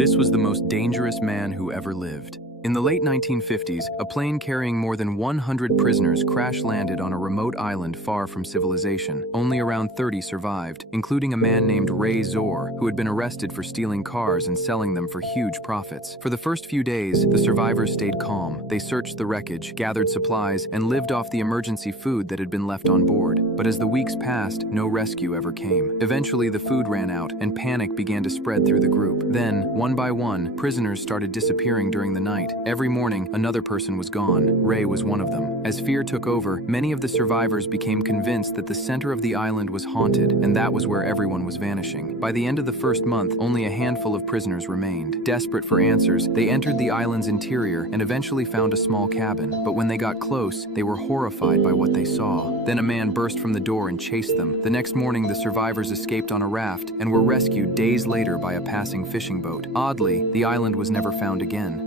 This was the most dangerous man who ever lived. In the late 1950s, a plane carrying more than 100 prisoners crash-landed on a remote island far from civilization. Only around 30 survived, including a man named Ray Zor, who had been arrested for stealing cars and selling them for huge profits. For the first few days, the survivors stayed calm. They searched the wreckage, gathered supplies, and lived off the emergency food that had been left on board. But as the weeks passed, no rescue ever came. Eventually, the food ran out, and panic began to spread through the group. Then, one by one, prisoners started disappearing during the night. Every morning, another person was gone. Ray was one of them. As fear took over, many of the survivors became convinced that the center of the island was haunted, and that was where everyone was vanishing. By the end of the first month, only a handful of prisoners remained. Desperate for answers, they entered the island's interior and eventually found a small cabin. But when they got close, they were horrified by what they saw. Then a man burst from the door and chased them. The next morning, the survivors escaped on a raft and were rescued days later by a passing fishing boat. Oddly, the island was never found again.